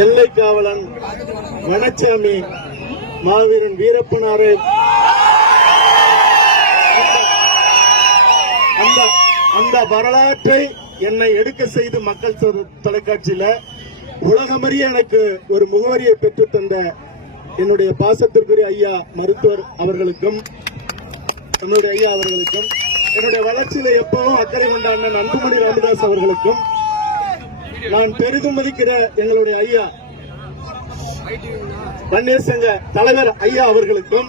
எல்லை காவலன் வனச்சாமி மாவீரன் வீரப்பனாரை அந்த அந்த வரலாற்றை என்னை எடுக்க செய்து மக்கள் தொலைக்காட்சியில உலகமறிய எனக்கு ஒரு முகவரியை பெற்று தந்த என்னுடைய பாசத்திற்குரிய ஐயா மருத்துவர் அவர்களுக்கும் என்னுடைய ஐயா அவர்களுக்கும் என்னுடைய வளர்ச்சியில எப்பவும் அக்கறை கொண்ட அண்ணன் அன்புமணி ராமதாஸ் அவர்களுக்கும் நான் பெரிதும் மதிக்கிற எங்களுடைய ஐயா பன்னீர் சங்க தலைவர் ஐயா அவர்களுக்கும்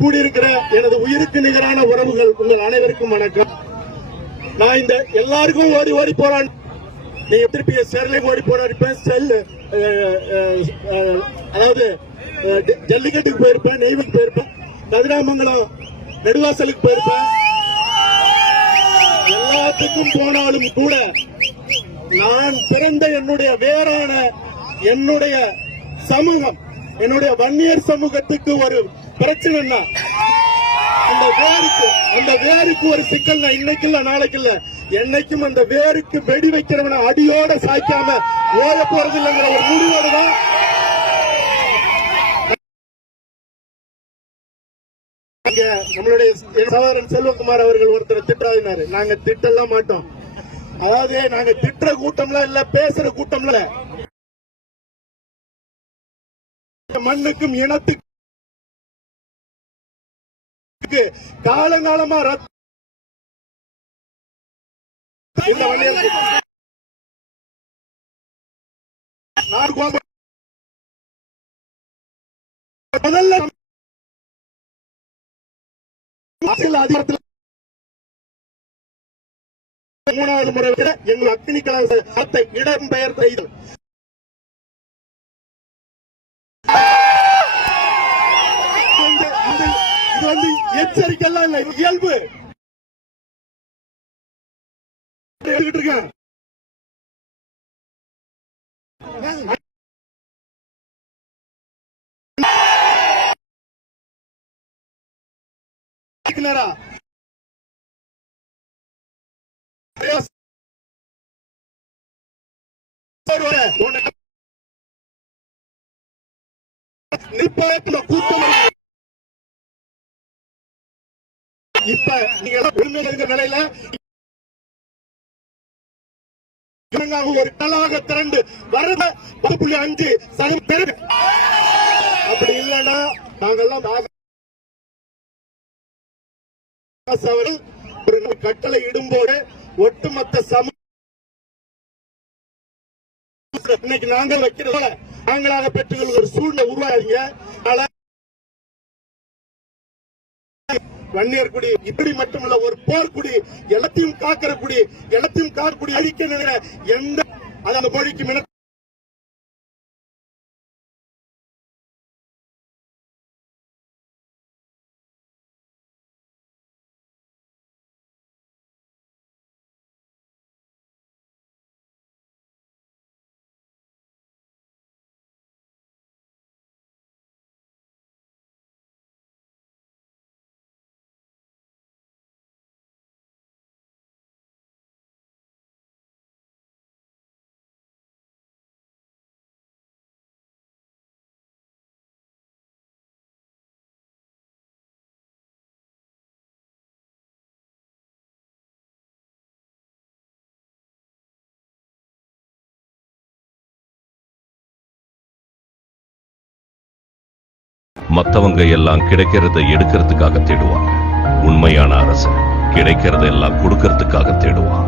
கூடியிருக்கிற எனது உயிருக்கு நிகரான உறவுகள் உங்கள் அனைவருக்கும் வணக்கம். நான் இந்த எல்லாருக்கும் ஓடி ஓடி போறான். நீங்க திருப்பி ஸ்டெர்லைட் ஓடி போராடிப்பேன் செல் அதாவது ஜல்லிக்கட்டுக்கு போயிருப்பேன் நெய்வேலிக்கு போயிருப்பேன் கதிராமங்கலம் நெடுவாசலுக்கு போயிருப்பேன். எல்லாத்துக்கும் போனாலும் கூட நான் பிறந்த என்னுடைய வேறான என்னுடைய சமூகம் என்னுடைய வன்னியர் சமூகத்துக்கு ஒரு பிரச்சனைனா அந்த வேருக்கு அந்த வேருக்கு ஒரு சிக்கல் இன்னைக்கு இல்ல நாளைக்கு இல்ல என்னைக்கும் அந்த வேருக்கு வெடி வைக்கிறவன அடியோட சாய்க்காம ஓய போறது இல்லைங்கிற ஒரு முடிவோடு தான் நம்மளுடைய சகோதரன் செல்வகுமார் அவர்கள் ஒருத்தர் திட்டாதினாரு நாங்க திட்டலாம் மாட்டோம். அதாவது நாங்க திட்டுற கூட்டம்ல இல்ல பேசுற கூட்டம்ல மண்ணுக்கும் இனத்துக்கு காலங்காலமா ரத்த முதல்ல அதிகாரத்தில் மூணாவது முறை எங்கள் அக்னி கலாசத்தை இடம் பெயர் செய்தல் இது வந்து- எச்சரிக்கைலாம் இல்ல இயல்பு. எடுத்துக்கிட்டு இருக்கேன். நிப்பாயத்துல கூட்டம் இப்ப நீங்க நிலையில ஒரு கலாக திரண்டு வரத பத்து புள்ளி அஞ்சு சதவீதம் பேரு அப்படி இல்லைன்னா நாங்கெல்லாம் ஒரு கட்டளை இடும்போது ஒட்டுமொத்த சமூக இன்னைக்கு நாங்கள் வைக்கிறத நாங்களாக பெற்றுக்கொள்ள ஒரு சூழ்நிலை உருவாங்க வன்னியர் குடி இப்படி மட்டுமல்ல ஒரு போர்க்குடி எல்லாத்தையும் காக்கிற குடி எல்லாத்தையும் காக்கக்கூடிய அழிக்க நினைக்கிற எந்த அந்த மொழிக்கு மத்தவங்க எல்லாம் கிடைக்கிறத எடுக்கிறதுக்காக தேடுவாங்க. உண்மையான அரசன் கிடைக்கிறதெல்லாம் கொடுக்கறதுக்காக தேடுவான்.